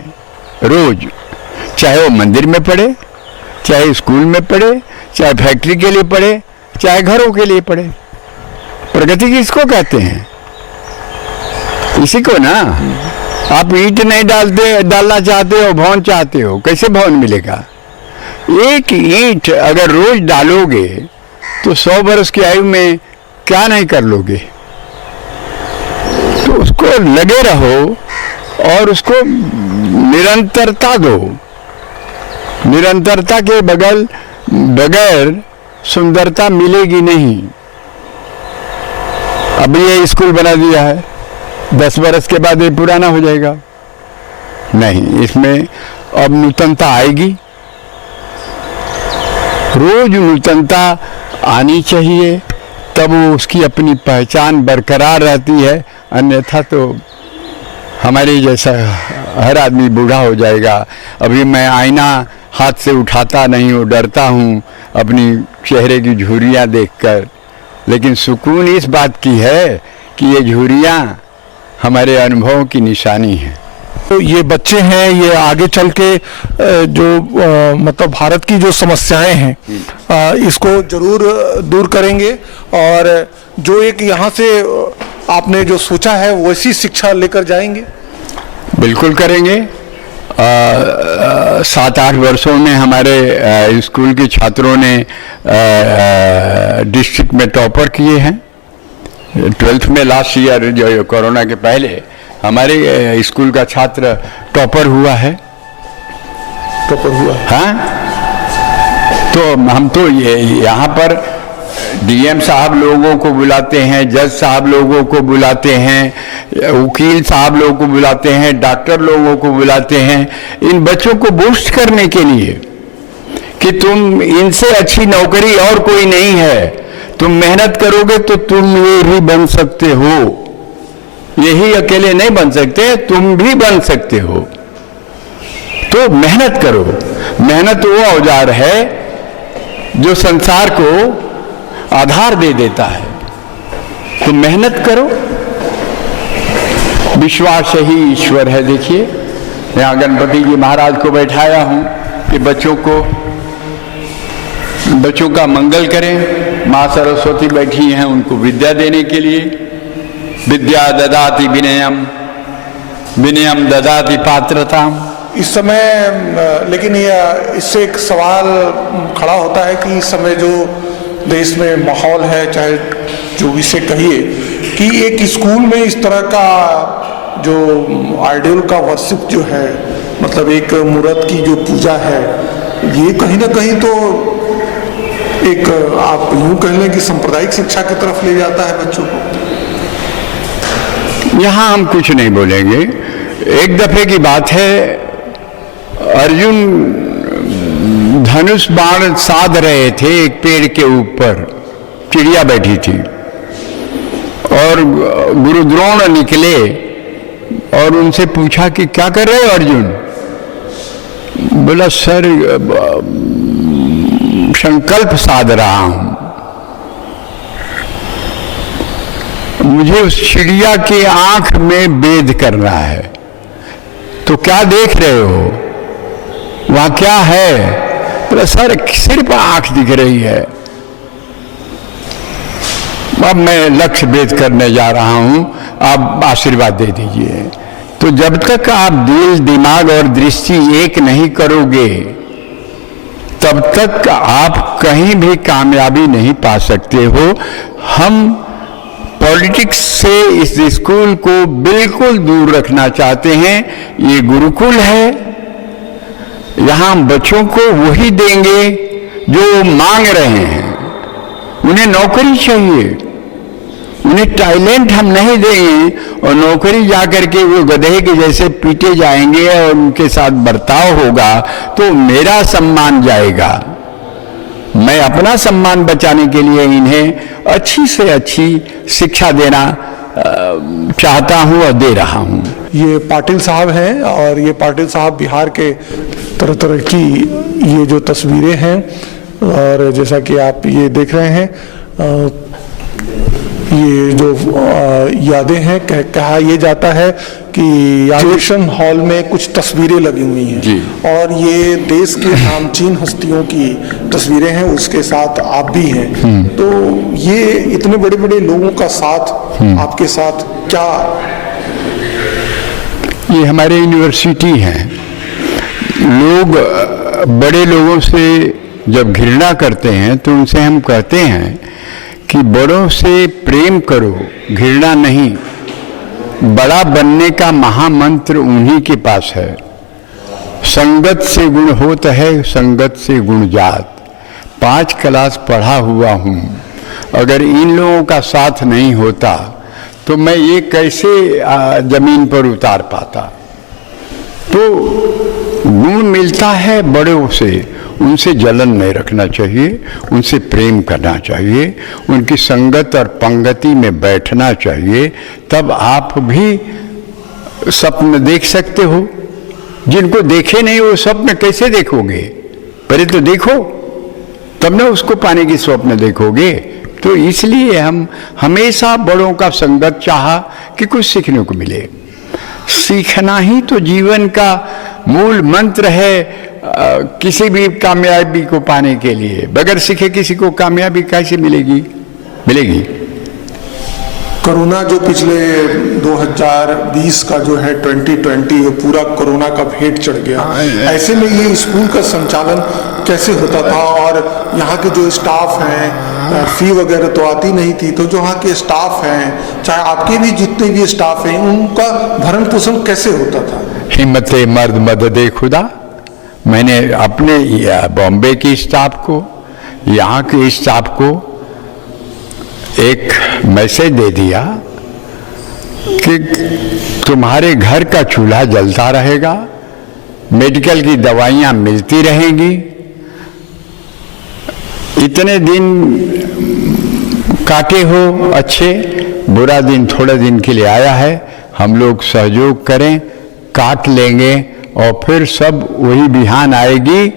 रोज, चाहे वो मंदिर में पड़े, चाहे स्कूल में पड़े, चाहे फैक्ट्री के लिए पड़े, चाहे घरों के लिए पड़े। प्रगति किसको कहते हैं? इसी को ना। आप ईंट नहीं डालना चाहते हो, भवन चाहते हो, कैसे भवन मिलेगा? एक ईंट अगर रोज डालोगे तो 100 वर्ष की आयु में क्या नहीं कर लोगे। तो उसको लगे रहो और उसको निरंतरता दो। निरंतरता के बगैर सुंदरता मिलेगी नहीं। अब ये स्कूल बना दिया है, 10 वर्ष के बाद ये पुराना हो जाएगा नहीं। इसमें अब नूतनता आएगी, रोज नूतनता आनी चाहिए, तब वो उसकी अपनी पहचान बरकरार रहती है। अन्यथा तो हमारे जैसा हर आदमी बूढ़ा हो जाएगा। अभी मैं आईना हाथ से उठाता नहीं हूँ, डरता हूँ अपनी चेहरे की झुर्रियाँ देखकर, लेकिन सुकून इस बात की है कि ये झुर्रियाँ हमारे अनुभवों की निशानी है। तो ये बच्चे हैं, ये आगे चल के जो मतलब भारत की जो समस्याएं हैं इसको जरूर दूर करेंगे, और जो एक यहाँ से आपने जो सोचा है वैसी शिक्षा लेकर जाएंगे। बिल्कुल करेंगे। 7-8 वर्षों में हमारे स्कूल के छात्रों ने डिस्ट्रिक्ट में टॉपर किए हैं। 12th में लास्ट ईयर जो कोरोना के पहले हमारे स्कूल का छात्र टॉपर हुआ है। हाँ, तो हम तो ये यहाँ पर डीएम साहब लोगों को बुलाते हैं, जज साहब लोगों को बुलाते हैं, वकील साहब लोगों को बुलाते हैं, डॉक्टर लोगों को बुलाते हैं, इन बच्चों को बूस्ट करने के लिए कि तुम इनसे अच्छी नौकरी और कोई नहीं है, तुम मेहनत करोगे तो तुम ये भी बन सकते हो, यही अकेले नहीं बन सकते, तुम भी बन सकते हो। तो मेहनत करो। मेहनत वो औजार है जो संसार को आधार दे देता है। तो मेहनत करो, विश्वास ही ईश्वर है। देखिए, यहाँ गणपति जी महाराज को बैठाया हूँ कि बच्चों का मंगल करें। माँ सरस्वती बैठी हैं उनको विद्या देने के लिए। विद्या ददाति विनयम, विनयम ददाति पात्रताम। इस समय लेकिन ये इससे एक सवाल खड़ा होता है कि इस समय जो देश में माहौल है, चाहे जो इसे कहिए, कि एक स्कूल में इस तरह का जो आइडियल का वर्शिप जो है, मतलब एक मूर्त की जो पूजा है, ये कहीं ना कहीं तो एक आप यूं कह लें कि सांप्रदायिक शिक्षा की तरफ ले जाता है बच्चों को। यहाँ हम कुछ नहीं बोलेंगे। एक दफे की बात है, अर्जुन धनुष बाण साध रहे थे एक पेड़ के ऊपर, चिड़िया बैठी थी, और गुरु द्रोण निकले और उनसे पूछा कि क्या कर रहे हो अर्जुन? बोला सर संकल्प साध रहा हूं, मुझे उस चिड़िया के आंख में वेद करना है। तो क्या देख रहे हो, वहां क्या है? बोला सर सिर्फ आंख दिख रही है, अब मैं लक्ष्य भेद करने जा रहा हूं, आप आशीर्वाद दे दीजिए। तो जब तक आप दिल, दिमाग और दृष्टि एक नहीं करोगे, तब तक आप कहीं भी कामयाबी नहीं पा सकते हो। हम पॉलिटिक्स से इस स्कूल को बिल्कुल दूर रखना चाहते हैं। ये गुरुकुल है, यहाँ बच्चों को वही देंगे जो मांग रहे हैं। उन्हें नौकरी चाहिए, उन्हें टैलेंट हम नहीं देंगे, और नौकरी जाकर के वो गधे के जैसे पीटे जाएंगे और उनके साथ बर्ताव होगा तो मेरा सम्मान जाएगा। मैं अपना सम्मान बचाने के लिए इन्हें अच्छी से अच्छी शिक्षा देना चाहता हूं और दे रहा हूं। ये पाटिल साहब हैं, और ये पाटिल साहब बिहार के तरह तरह की ये जो तस्वीरें हैं, और जैसा कि आप ये देख रहे हैं, ये जो यादें हैं, कहा ये जाता है कि एग्जीबिशन हॉल में कुछ तस्वीरें लगी हुई हैं, और ये देश के नामचीन हस्तियों की तस्वीरें हैं, उसके साथ आप भी हैं। तो ये इतने बड़े बड़े लोगों का साथ आपके साथ क्या? ये हमारे यूनिवर्सिटी है। लोग बड़े लोगों से जब घृणा करते हैं तो उनसे हम कहते हैं कि बड़ों से प्रेम करो, घृणा नहीं। बड़ा बनने का महामंत्र उन्हीं के पास है। संगत से गुण होता है, संगत से गुण जात। 5 क्लास पढ़ा हुआ हूँ, अगर इन लोगों का साथ नहीं होता तो मैं ये कैसे जमीन पर उतार पाता। तो गुण मिलता है बड़ों से, उनसे जलन नहीं रखना चाहिए, उनसे प्रेम करना चाहिए, उनकी संगत और पंगति में बैठना चाहिए, तब आप भी स्वप्न देख सकते हो। जिनको देखे नहीं वो स्वप्न कैसे देखोगे? पहले तो देखो, तब ना उसको पाने की स्वप्न देखोगे। तो इसलिए हम हमेशा बड़ों का संगत चाहा कि कुछ सीखने को मिले। सीखना ही तो जीवन का मूल मंत्र है किसी भी कामयाबी को पाने के लिए। बगैर सीखे किसी को कामयाबी कैसे मिलेगी? कोरोना जो पिछले 2020 का जो है 2020, ये पूरा कोरोना का भेंट चढ़ गया। ऐसे में ये स्कूल का संचालन कैसे होता था? और यहाँ के जो स्टाफ हैं, फी वगैरह तो आती नहीं थी, तो जो यहाँ के स्टाफ हैं, चाहे आपके भी जितने भी स्टाफ हैं, उनका भरण पोषण कैसे होता था? हिम्मत मर्द मदद खुदा। मैंने अपने बॉम्बे की स्टाफ को, यहाँ के स्टाफ को एक मैसेज दे दिया कि तुम्हारे घर का चूल्हा जलता रहेगा, मेडिकल की दवाइयाँ मिलती रहेंगी। इतने दिन काटे हो अच्छे, बुरा दिन थोड़े दिन के लिए आया है, हम लोग सहयोग करें, काट लेंगे और फिर सब वही बिहान आएगी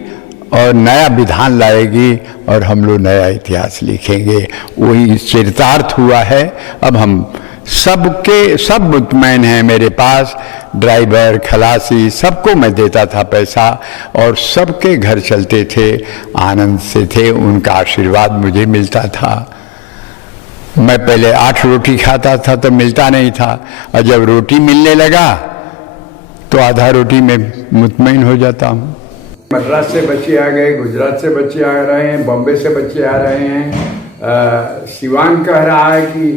और नया विधान लाएगी और हम लोग नया इतिहास लिखेंगे। वही चरितार्थ हुआ है। अब हम सब मुतमैन हैं। मेरे पास ड्राइवर, खलासी, सबको मैं देता था पैसा और सबके घर चलते थे, आनंद से थे, उनका आशीर्वाद मुझे मिलता था। मैं पहले 8 रोटी खाता था तो मिलता नहीं था, और जब रोटी मिलने लगा तो आधा रोटी में मुतमईन हो जाता हूँ। मद्रास से बच्चे आ गए, गुजरात से बच्चे आ रहे हैं, बॉम्बे से बच्चे आ रहे हैं। शिवांग कह रहा है कि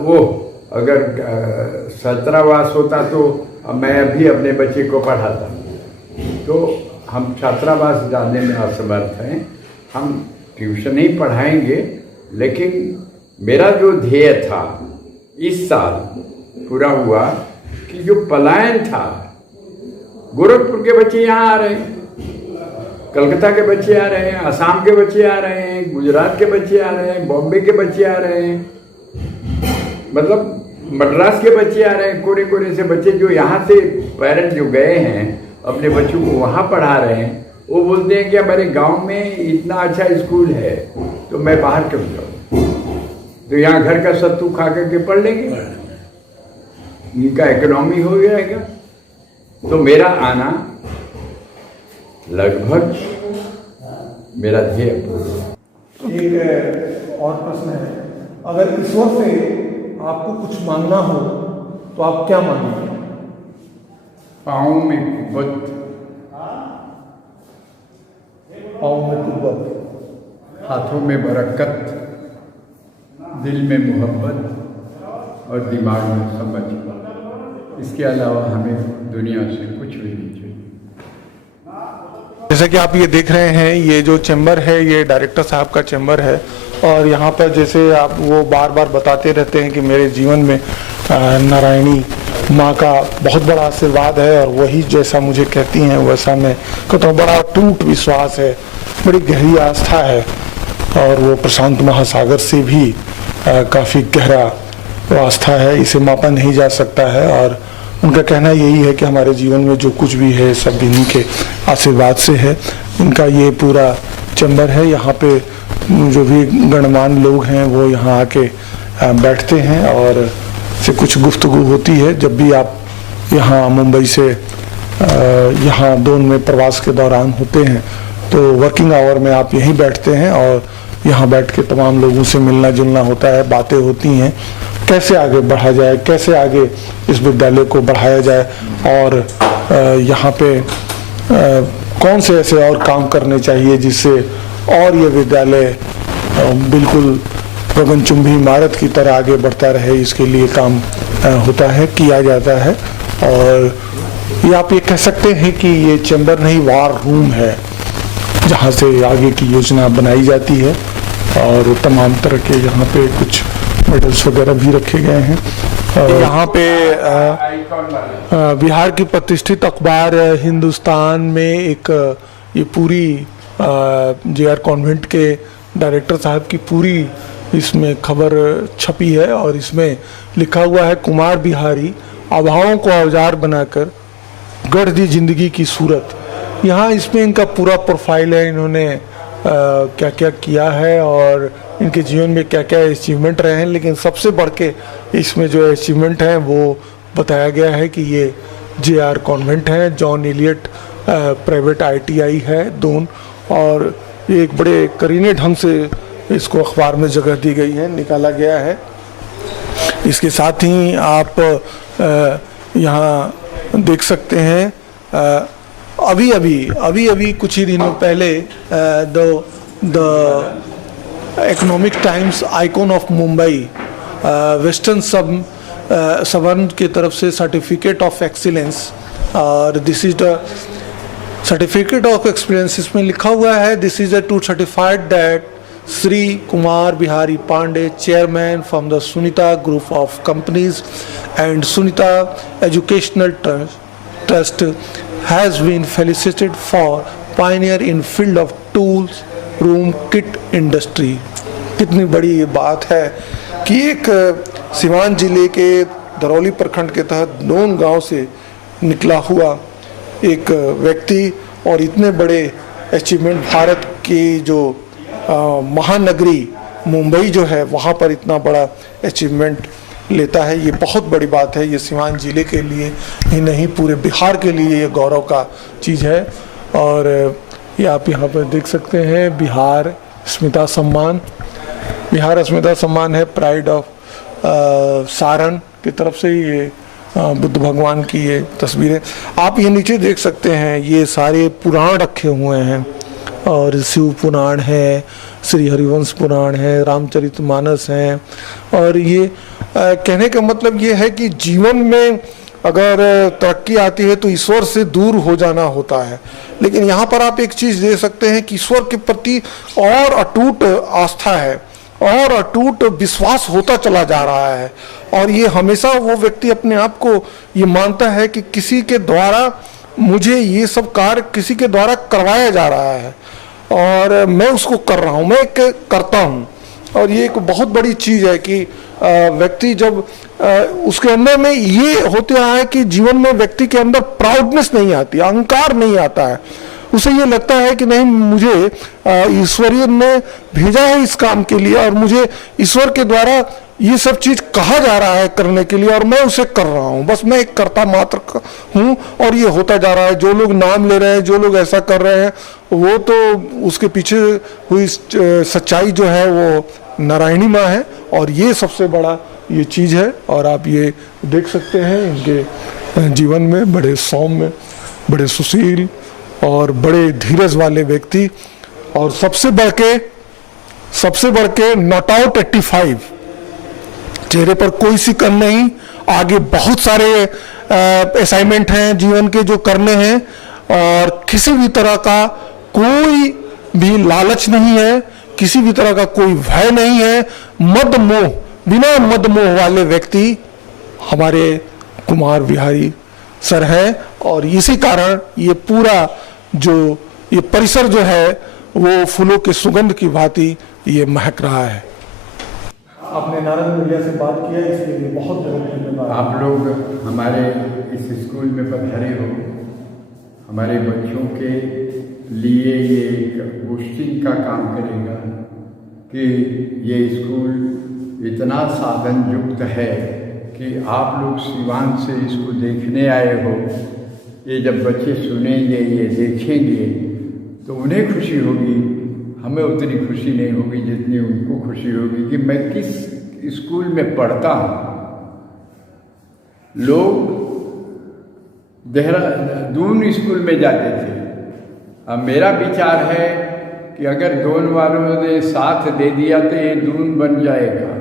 वो अगर छात्रावास होता तो मैं भी अपने बच्चे को पढ़ाता। तो हम छात्रावास जाने में असमर्थ हैं। हम ट्यूशन ही पढ़ाएंगे, लेकिन मेरा जो ध्येय था इस साल पूरा हुआ कि जो पलायन था, गोरखपुर के बच्चे यहाँ आ रहे हैं, कलकत्ता के बच्चे आ रहे हैं, असम के बच्चे आ रहे हैं, गुजरात के बच्चे आ रहे हैं, बॉम्बे के बच्चे आ रहे हैं, मतलब मद्रास के बच्चे आ रहे हैं। कोने कोने से बच्चे जो यहाँ से पेरेंट्स जो गए हैं अपने बच्चों को वहाँ पढ़ा रहे हैं, वो बोलते हैं कि हमारे गांव में इतना अच्छा स्कूल है तो मैं बाहर क्यों जाऊँ, तो यहाँ घर का सत्तू खा करके पढ़ लेंगे, इनका इकोनॉमी हो जाएगा। तो मेरा आना लगभग मेरा ध्येय। एक और प्रश्न है, अगर ईश्वर से आपको कुछ मांगना हो तो आप क्या मांगेंगे? पाँव में कुव्वत, पाँव में कुव्वत, हाथों में बरकत, दिल में मोहब्बत और दिमाग में समझ। इसके अलावा हमें दुनिया से कुछ भी नहीं चाहिए। जैसा कि आप ये देख रहे हैं, ये जो चैम्बर है ये डायरेक्टर साहब का चैम्बर है, और यहाँ पर जैसे आप वो बार बार बताते रहते हैं कि मेरे जीवन में नारायणी माँ का बहुत बड़ा आशीर्वाद है, और वही जैसा मुझे कहती हैं वैसा मैं कहता हूँ। बड़ा टूट विश्वास है, बड़ी गहरी आस्था है, और वो प्रशांत महासागर से भी काफ़ी गहरा वो आस्था है, इसे मापा नहीं जा सकता है। और उनका कहना यही है कि हमारे जीवन में जो कुछ भी है सब इन्हीं के आशीर्वाद से है। इनका ये पूरा चैम्बर है, यहाँ पे जो भी गणमान्य लोग हैं वो यहाँ आके बैठते हैं और से कुछ गुफ्तगू होती है। जब भी आप यहाँ मुंबई से यहाँ दोन में प्रवास के दौरान होते हैं तो वर्किंग आवर में आप यहीं बैठते हैं और यहाँ बैठ के तमाम लोगों से मिलना जुलना होता है, बातें होती हैं, कैसे आगे बढ़ा जाए, कैसे आगे इस विद्यालय को बढ़ाया जाए, और यहाँ पे कौन से ऐसे और काम करने चाहिए जिससे और ये विद्यालय बिल्कुल गगनचुंबी इमारत की तरह आगे बढ़ता रहे। इसके लिए काम होता है, किया जाता है। और ये आप ये कह सकते हैं कि ये चैम्बर नहीं, वार रूम है, जहाँ से आगे की योजना बनाई जाती है। और तमाम तरह के यहाँ पे कुछ मेडल्स वगैरह भी रखे गए हैं। यहाँ पे बिहार की प्रतिष्ठित अखबार हिंदुस्तान में एक ये पूरी JR कॉन्वेंट के डायरेक्टर साहब की पूरी इसमें खबर छपी है और इसमें लिखा हुआ है, कुमार बिहारी अभावों को औजार बनाकर गढ़ दी जिंदगी की सूरत। यहाँ इसमें इनका पूरा प्रोफाइल है, इन्होंने क्या क्या किया है और इनके जीवन में क्या क्या अचीवमेंट रहे हैं, लेकिन सबसे बढ़ के इसमें जो अचीवमेंट हैं वो बताया गया है कि ये JR कॉन्वेंट है, जॉन एलियट प्राइवेट ITI है दून, और ये एक बड़े करीने ढंग से इसको अखबार में जगह दी गई है, निकाला गया है। इसके साथ ही आप यहाँ देख सकते हैं अभी कुछ ही दिनों पहले the Economic Times icon of Mumbai western suburb की तरफ से सर्टिफिकेट ऑफ एक्सीलेंस, और this is the certificate of experience, इसमें लिखा हुआ है, this is to certified that Sri Kumar Bihari Pandey, chairman from the Sunita Group of Companies and Sunita Educational Trust, has been felicitated for pioneer in field of tools room kit industry। कितनी बड़ी ये बात है कि एक सिवान जिले के दरौली प्रखंड के तहत दोन गांव से निकला हुआ एक व्यक्ति और इतने बड़े अचीवमेंट, भारत की जो महानगरी मुंबई जो है वहाँ पर इतना बड़ा अचीवमेंट लेता है, ये बहुत बड़ी बात है। ये सिवान जिले के लिए ही नहीं, पूरे बिहार के लिए ये गौरव का चीज़ है। और ये आप यहाँ पर देख सकते हैं बिहार स्मिता सम्मान, बिहार स्मिता सम्मान है प्राइड ऑफ सारण की तरफ से। ये बुद्ध भगवान की ये तस्वीरें आप ये नीचे देख सकते हैं, ये सारे पुराण रखे हुए हैं, और शिव पुराण है, श्री हरिवंश पुराण है, रामचरितमानस है। और ये कहने का मतलब ये है कि जीवन में अगर तरक्की आती है तो ईश्वर से दूर हो जाना होता है, लेकिन यहाँ पर आप एक चीज़ दे सकते हैं कि ईश्वर के प्रति और अटूट आस्था है और अटूट विश्वास होता चला जा रहा है। और ये हमेशा वो व्यक्ति अपने आप को ये मानता है कि किसी के द्वारा मुझे ये सब कार्य किसी के द्वारा करवाया जा रहा है और मैं उसको कर रहा हूँ, मैं एक करता हूँ। और ये एक बहुत बड़ी चीज़ है कि व्यक्ति जब उसके अंदर में ये होता है कि जीवन में व्यक्ति के अंदर प्राउडनेस नहीं आती, अहंकार नहीं आता है, उसे ये लगता है कि नहीं, मुझे ईश्वरीय ने भेजा है इस काम के लिए और मुझे ईश्वर के द्वारा ये सब चीज़ कहा जा रहा है करने के लिए और मैं उसे कर रहा हूँ, बस मैं एक कर्ता मात्र हूँ और ये होता जा रहा है। जो लोग नाम ले रहे हैं, जो लोग ऐसा कर रहे हैं, वो तो उसके पीछे हुई सच्चाई जो है वो नारायणी माँ है और ये सबसे बड़ा ये चीज़ है। और आप ये देख सकते हैं इनके जीवन में बड़े सौम्य, बड़े सुशील और बड़े धीरज वाले व्यक्ति, और सबसे बढ़ के नॉट आउट 85, चेहरे पर कोई सिकन नहीं, आगे बहुत सारे असाइनमेंट हैं जीवन के जो करने हैं और किसी भी तरह का कोई भी लालच नहीं है, किसी भी तरह का कोई भय नहीं है। मद मोह, बिना मद मोह वाले व्यक्ति हमारे कुमार बिहारी सर हैं और इसी कारण ये पूरा जो ये परिसर जो है वो फूलों के सुगंध की भांति ये महक रहा है। आपने नारद मीडिया से बात किया, इसके लिए बहुत बहुत धन्यवाद। आप लोग हमारे इस स्कूल में पधारे हो, हमारे बच्चों के लिए ये एक बूस्टिंग का काम करेगा कि ये स्कूल इतना साधन युक्त है कि आप लोग सिवान से इसको देखने आए हो, ये जब बच्चे सुनेंगे, ये देखेंगे तो उन्हें खुशी होगी, हमें उतनी खुशी नहीं होगी जितनी उनको खुशी होगी कि मैं किस स्कूल में पढ़ता हूँ। लोग देहरादून स्कूल में जाते थे, अब मेरा विचार है कि अगर दून वालों ने साथ दे दिया तो ये दून बन जाएगा।